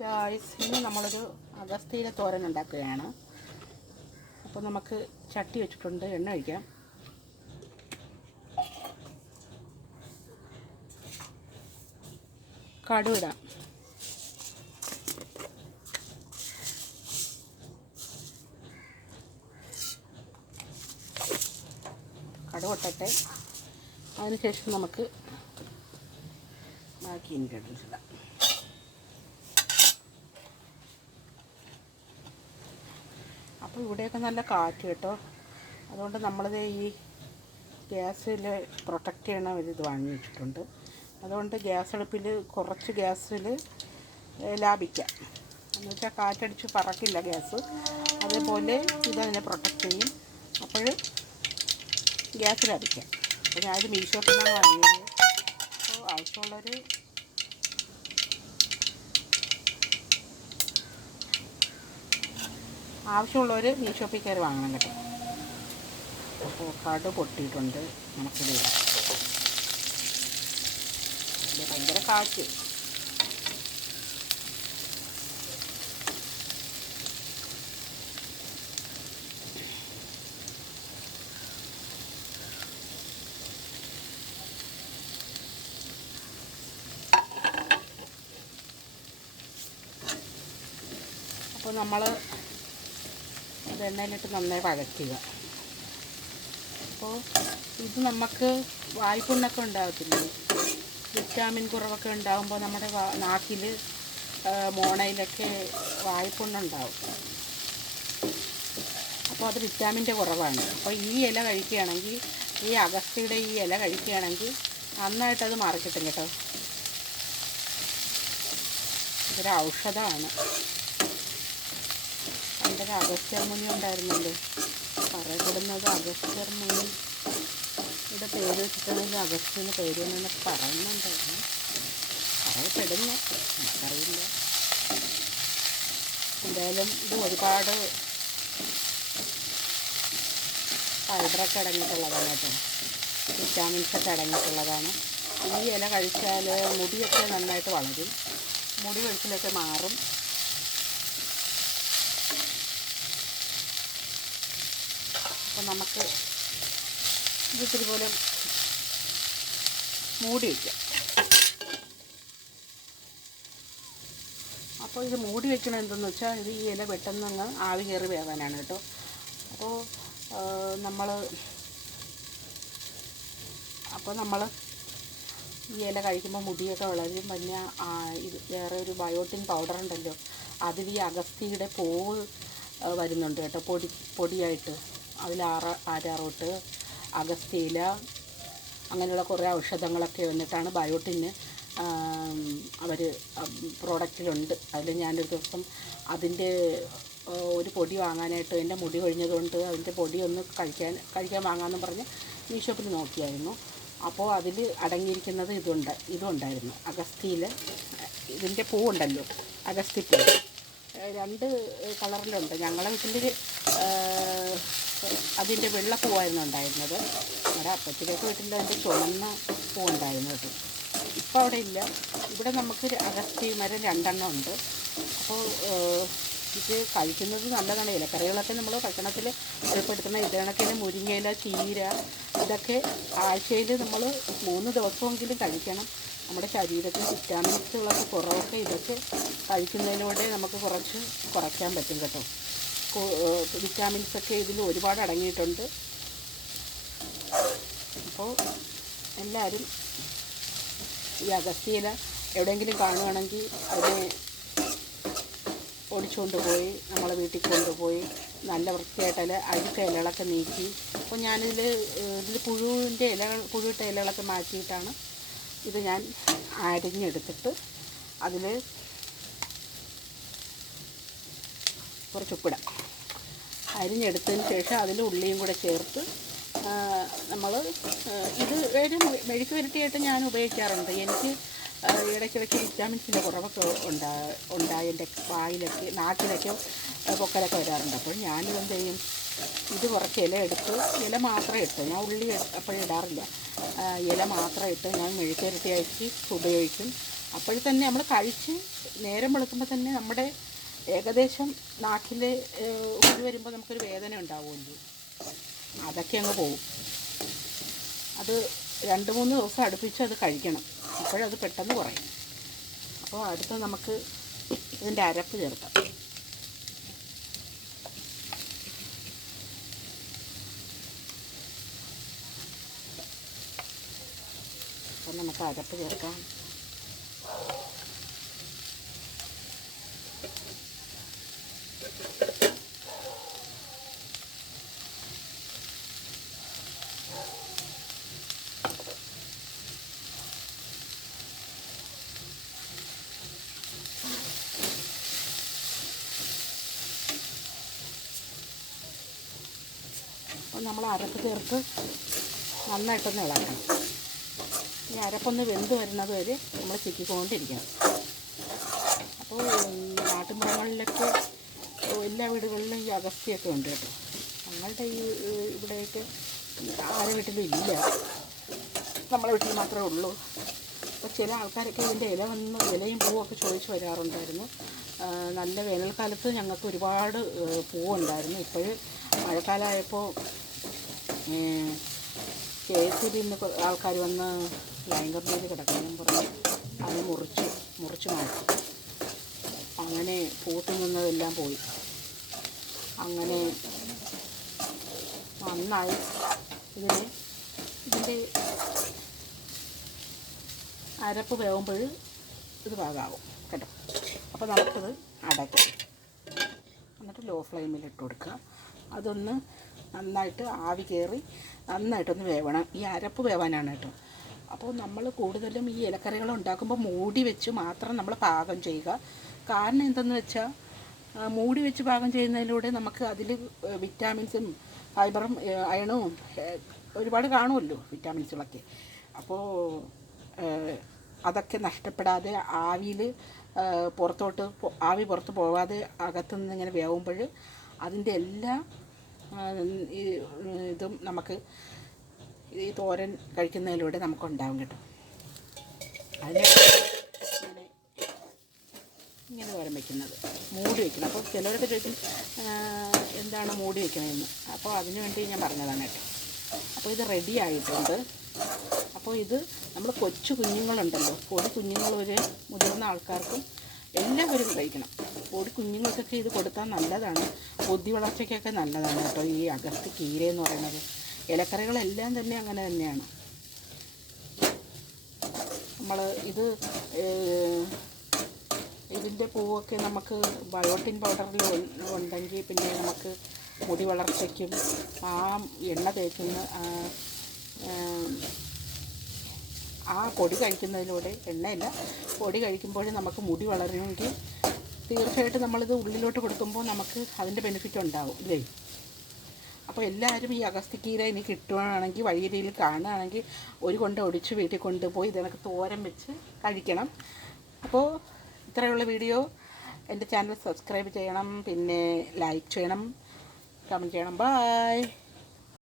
Guys, ഇന്ന് നമ്മളൊരു അഗസ്ത്യയില തോരൻ ഉണ്ടാക്കുകയാണ്. അപ്പോൾ നമുക്ക് ചട്ടി വെച്ചിട്ടുണ്ട്, എണ്ണ ഒഴിക്കാം. കടുക് ഇടാം. കടുക് പൊട്ടട്ടെ. അതിനുശേഷം നമുക്ക് ബാക്കി ഇൻഗ്രീഡിയൻസ് ഇടാം. അപ്പോൾ ഇവിടെയൊക്കെ നല്ല കാറ്റ് കേട്ടോ. അതുകൊണ്ട് നമ്മളിത് ഈ ഗ്യാസിൽ പ്രൊട്ടക്റ്റ് ചെയ്യണ ഒരു ഇത് വാങ്ങി വെച്ചിട്ടുണ്ട്. അതുകൊണ്ട് ഗ്യാസ് അടുപ്പിൽ കുറച്ച് ഗ്യാസിൽ ലാഭിക്കാം. എന്ന് വെച്ചാൽ കാറ്റടിച്ച് പറക്കില്ല ഗ്യാസ്. അതേപോലെ ഇതതിനെ പ്രൊട്ടക്റ്റ് ചെയ്യും. അപ്പോൾ ഗ്യാസ് ലാഭിക്കാം. അപ്പോൾ ഞാനിത് മീഷോയിൽ നിന്നാണ് വാങ്ങിയത്. അപ്പോൾ ആവശ്യമുള്ളവർ മീഷോപ്പിൽ കയറി വാങ്ങണം കേട്ടോ. അപ്പോൾ കടുക് പൊട്ടിയിട്ടുണ്ട്, നമുക്കിത് ഇടാം. ഇത് ഭയങ്കര കാറ്റ്. അപ്പോൾ നമ്മൾ അത് എണ്ണയിലിട്ട് നന്നായി വഴറ്റുക. അപ്പോൾ ഇത് നമുക്ക് വായ്പുണ്ണൊക്കെ ഉണ്ടാകത്തില്ലേ, വിറ്റാമിൻ കുറവൊക്കെ ഉണ്ടാകുമ്പോൾ നമ്മുടെ നാക്കിൽ മോണയിലൊക്കെ വായ്പുണ്ണുണ്ടാവും. അപ്പോൾ അത് വിറ്റാമിൻ്റെ കുറവാണ്. അപ്പോൾ ഈ ഇല കഴിക്കുകയാണെങ്കിൽ, ഈ അഗസ്ത്യയുടെ ഈ ഇല കഴിക്കുകയാണെങ്കിൽ നന്നായിട്ടത് മാറിക്കിട്ടും കേട്ടോ. ഇതൊരു ഔഷധമാണ്. പണ്ടൊരു അഗസ്ത്യർ മുനി ഉണ്ടായിരുന്നല്ലോ, പറയപ്പെടുന്നത് അഗസ്ത്യർ മുനി ഇവിടെ പേര് വെച്ചിട്ടാണെങ്കിൽ അഗസ്ത്യന് പേര് എന്നൊക്കെ പറയുന്നുണ്ടായിരുന്നു. പറയപ്പെടുന്നു, എനിക്കറിയില്ല. എന്തായാലും ഇത് ഒരുപാട് ഫൈബറൊക്കെ അടങ്ങിയിട്ടുള്ളതാണ് കേട്ടോ, വിറ്റാമിൻസൊക്കെ അടങ്ങിയിട്ടുള്ളതാണ്. ഈ ഇല കഴിച്ചാൽ മുടിയൊക്കെ നന്നായിട്ട് വളരും, മുടി കൊഴിച്ചിലൊക്കെ മാറും. അപ്പോൾ നമുക്ക് ഇത്തിരി പോലെ മൂടി വയ്ക്കാം. അപ്പോൾ ഇത് മൂടി വയ്ക്കണം എന്തെന്ന് വെച്ചാൽ, ഇത് ഈ ഇല പെട്ടെന്ന് ആവി കയറി വേകാനാണ് കേട്ടോ. അപ്പോൾ നമ്മൾ ഈ ഇല കഴിക്കുമ്പോൾ മുടിയൊക്കെ വളരും. പിന്നെ ഇത് വേറെ ഒരു ബയോട്ടിൻ പൗഡർ ഉണ്ടല്ലോ, അതിൽ ഈ അഗസ്ത്യയുടെ പൂവ് വരുന്നുണ്ട് കേട്ടോ, പൊടിയായിട്ട്. അതിൽ ആരാറോട്ട്, അഗസ്ത്യയില, അങ്ങനെയുള്ള കുറേ ഔഷധങ്ങളൊക്കെ വന്നിട്ടാണ് ബയോട്ടിന് അവർ പ്രോഡക്റ്റിലുണ്ട്. അതിൽ ഞാനൊരു ദിവസം അതിൻ്റെ ഒരു പൊടി വാങ്ങാനായിട്ട്, എൻ്റെ മുടി കൊഴിഞ്ഞതുകൊണ്ട് അതിൻ്റെ പൊടി ഒന്ന് കഴിക്കാൻ വാങ്ങാമെന്ന് പറഞ്ഞ് മീഷോപ്പിൽ നോക്കിയായിരുന്നു. അപ്പോൾ അതിൽ അടങ്ങിയിരിക്കുന്നത് ഇതുണ്ടായിരുന്നു, അഗസ്ത്യയിൽ ഇതിൻ്റെ പൂവുണ്ടല്ലോ, അഗസ്ത്യപ്പൂ. 2 കളറിലുണ്ട്. ഞങ്ങളെ വീട്ടിൽ അതിൻ്റെ വെള്ളപ്പൂവായിരുന്നു ഉണ്ടായിരുന്നത്. നമ്മുടെ അപ്പത്തിലേക്ക് വീട്ടിൽ അതിൻ്റെ ചുവന്ന പൂവുണ്ടായിരുന്നു കേട്ടോ. ഇപ്പോൾ അവിടെ ഇല്ല. ഇവിടെ നമുക്ക് അഗസ്ത്യ മരം 2 ഉണ്ട്. അപ്പോൾ ഇത് കഴിക്കുന്നത് നല്ലതാണ്. ഇലക്കറികളൊക്കെ നമ്മൾ ഭക്ഷണത്തിൽ ഉൾപ്പെടുത്തുന്ന ഇത് കണക്കിന് മുരിങ്ങയില, ചീര, ഇതൊക്കെ ആഴ്ചയിൽ നമ്മൾ 3 ദിവസമെങ്കിലും കഴിക്കണം. നമ്മുടെ ശരീരത്തിൽ വിറ്റാമിൻസുകളൊക്കെ കുറവൊക്കെ ഇതൊക്കെ കഴിക്കുന്നതിലൂടെ നമുക്ക് കുറയ്ക്കാൻ പറ്റും കേട്ടോ. വിറ്റാമിൻസൊക്കെ ഇതിൽ ഒരുപാട് അടങ്ങിയിട്ടുണ്ട്. അപ്പോൾ എല്ലാവരും ഈ അഗസ്ത്യയില എവിടെയെങ്കിലും കാണുകയാണെങ്കിൽ അതിനെ ഒടിച്ചുകൊണ്ട് പോയി നമ്മളെ വീട്ടിൽ കൊണ്ടുപോയി നല്ല വൃത്തിയായിട്ട് അഴുക്ക ഇലകളൊക്കെ നീക്കി. അപ്പോൾ ഇതിൽ പുഴുവിട്ട ഇലകളൊക്കെ മാറ്റിയിട്ടാണ് ഇത് ഞാൻ അരിഞ്ഞെടുത്തിട്ട് അതിൽ കുറച്ച് ഉപ്പിടാം. അരിഞ്ഞെടുത്തതിന് ശേഷം അതിൽ ഉള്ളിയും കൂടെ ചേർത്ത് നമ്മൾ ഇത് മെഴുക്ക് പുരട്ടിയായിട്ട് ഞാൻ ഉപയോഗിക്കാറുണ്ട്. എനിക്ക് ഇടയ്ക്കിടയ്ക്ക് വിറ്റാമിൻസിൻ്റെ കുറവൊക്കെ ഉണ്ടായി. എൻ്റെ വായിലൊക്കെ നാട്ടിലൊക്കെ പൊക്കലൊക്കെ വരാറുണ്ട്. അപ്പോൾ ഞാനിതെന്ത് ചെയ്യും, ഇത് കുറച്ച് ഇല എടുത്ത്, ഇല മാത്രം ഇട്ട്, ഞാൻ ഉള്ളി അപ്പോഴിടാറില്ല, ഇല മാത്രം ഇട്ട് ഞാൻ മെഴുക്ക് പുരട്ടിയാക്കി ഉപയോഗിക്കും. അപ്പോൾ തന്നെ നമ്മൾ കഴിച്ച് നേരം വെളുക്കുമ്പോൾ തന്നെ നമ്മുടെ ഏകദേശം നാട്ടിൽ കുടി വരുമ്പോൾ നമുക്കൊരു വേദന ഉണ്ടാവുമല്ലോ, അതൊക്കെ അങ്ങ് പോകും. അത് 2-3 ദിവസം അടുപ്പിച്ച് അത് കഴിക്കണം, അപ്പോഴത് പെട്ടെന്ന് കുറയും. അപ്പോൾ അടുത്ത് നമുക്ക് ഇതിൻ്റെ അരപ്പ് ചേർക്കാം. അപ്പം നമുക്ക് അരപ്പ് ചേർക്കാം. അപ്പോൾ നമ്മൾ അരപ്പ് ചേർത്ത് നന്നായിട്ടൊന്ന് ഇളക്കണം. ഈ അരപ്പൊന്ന് വെന്ത് വരുന്നത് വരെ നമ്മൾ ചിക്കിക്കൊണ്ടിരിക്കണം. അപ്പോൾ നാട്ടുമ്പുറങ്ങളിലൊക്കെ എല്ലാ വീടുകളിലും ഈ അഗസ്ത്യയൊക്കെ ഉണ്ട് കേട്ടോ. ഞങ്ങളുടെ ഈ ഇവിടെയൊക്കെ ആരുടെ വീട്ടിലും ഇല്ല, നമ്മളെ വീട്ടിൽ മാത്രമേ ഉള്ളൂ. അപ്പോൾ ചില ആൾക്കാരൊക്കെ ഇതിൻ്റെ ഇലയും പൂവൊക്കെ ചോദിച്ച് വരാറുണ്ടായിരുന്നു. നല്ല വേനൽക്കാലത്ത് ഞങ്ങൾക്ക് ഒരുപാട് പൂവുണ്ടായിരുന്നു. ഇപ്പോഴും മഴക്കാലമായപ്പോൾ KSB ആൾക്കാർ വന്ന് ലൈൻ കമ്പിയിൽ കിടക്കണം പറഞ്ഞ് അത് മുറിച്ച് മാറ്റി. അങ്ങനെ പൂത്തു നിന്നതെല്ലാം പോയി. അങ്ങനെ നന്നായി ഇതിൻ്റെ അരപ്പ് വേകുമ്പോൾ ഇത് പാകാവും കേട്ടോ. അപ്പോൾ നമുക്കിത് അടയ്ക്കാം. എന്നിട്ട് ലോ ഫ്ലെയിമിൽ ഇട്ട് കൊടുക്കുക. അതൊന്ന് നന്നായിട്ട് ആവി കയറി നന്നായിട്ടൊന്ന് വേവണം. ഈ അരപ്പ് വേവാനാണ് കേട്ടോ. അപ്പോൾ നമ്മൾ കൂടുതലും ഈ ഇലക്കറികൾ ഉണ്ടാക്കുമ്പോൾ മൂടി വെച്ച് മാത്രം നമ്മൾ പാകം ചെയ്യുക. കാരണം എന്തെന്ന് വെച്ചാൽ മൂടി വെച്ച് പാകം ചെയ്യുന്നതിലൂടെ നമുക്ക് അതിൽ വിറ്റാമിൻസും ഫൈബറും അയണും ഒരുപാട് കാണുമല്ലോ, വിറ്റാമിൻസുകളൊക്കെ. അപ്പോൾ അതൊക്കെ നഷ്ടപ്പെടാതെ ആവിയിൽ ആവി പുറത്ത് പോകാതെ അകത്തുനിന്ന് ഇങ്ങനെ വേവുമ്പോൾ അതിൻ്റെ എല്ലാ ഇതും നമുക്ക് ഈ തോരൻ കഴിക്കുന്നതിലൂടെ നമുക്കുണ്ടാവും കേട്ടോ. അതിന് ഇങ്ങനെ തോരൻ വയ്ക്കുന്നത് മൂടി വയ്ക്കണം. അപ്പോൾ ചിലവരൊക്കെ ചോദിക്കും എന്താണ് മൂടി വയ്ക്കണമെന്ന്. അപ്പോൾ അതിനു വേണ്ടി ഞാൻ പറഞ്ഞതാണ് കേട്ടോ. അപ്പോൾ ഇത് റെഡി ആയിട്ടുണ്ട്. അപ്പോൾ ഇത് നമ്മൾ കൊച്ചു കുഞ്ഞുങ്ങളുണ്ടല്ലോ, പൊടി കുഞ്ഞുങ്ങൾ വരെ മുതിർന്ന ആൾക്കാർക്കും എല്ലാവരും കഴിക്കണം. പൊടി കുഞ്ഞുങ്ങൾക്കൊക്കെ ഇത് കൊടുത്താൽ നല്ലതാണ്, ബുദ്ധി വളർച്ചയ്ക്കൊക്കെ നല്ലതാണ് കേട്ടോ. ഈ അഗസ്ത്യ കീര എന്ന് പറയുന്നത് ഇലക്കറികളെല്ലാം തന്നെ അങ്ങനെ തന്നെയാണ്. നമ്മൾ ഇതിൻ്റെ പൂവൊക്കെ നമുക്ക് ബയോട്ടിൻ പൗഡറിൽ ഉണ്ടെങ്കിൽ പിന്നെ നമുക്ക് മുടി വളർച്ചയ്ക്കും ആ എണ്ണ തേക്കുന്ന ആ പൊടി കഴിക്കുന്നതിലൂടെ, എണ്ണയില്ല പൊടി കഴിക്കുമ്പോൾ നമുക്ക് മുടി വളരണമെങ്കിൽ തീർച്ചയായിട്ടും നമ്മളിത് ഉള്ളിലോട്ട് കൊടുക്കുമ്പോൾ നമുക്ക് അതിൻ്റെ ബെനിഫിറ്റ് ഉണ്ടാവും ഇല്ലേ. അപ്പോൾ എല്ലാവരും ഈ അഗസ്ത്യക്കീര ഇനി കിട്ടുകയാണെങ്കിൽ വഴിയരിയിൽ കാണുകയാണെങ്കിൽ ഒരു കൊണ്ട ഒടിച്ച് വീട്ടിൽ കൊണ്ടുപോയി ഇതിനൊക്കെ തോരൻ വെച്ച് കഴിക്കണം. അപ്പോൾ ഇത്രയുള്ള വീഡിയോ. എൻ്റെ ചാനൽ സബ്സ്ക്രൈബ് ചെയ്യണം, പിന്നെ ലൈക്ക് ചെയ്യണം, കമൻറ്റ് ചെയ്യണം. ബൈ.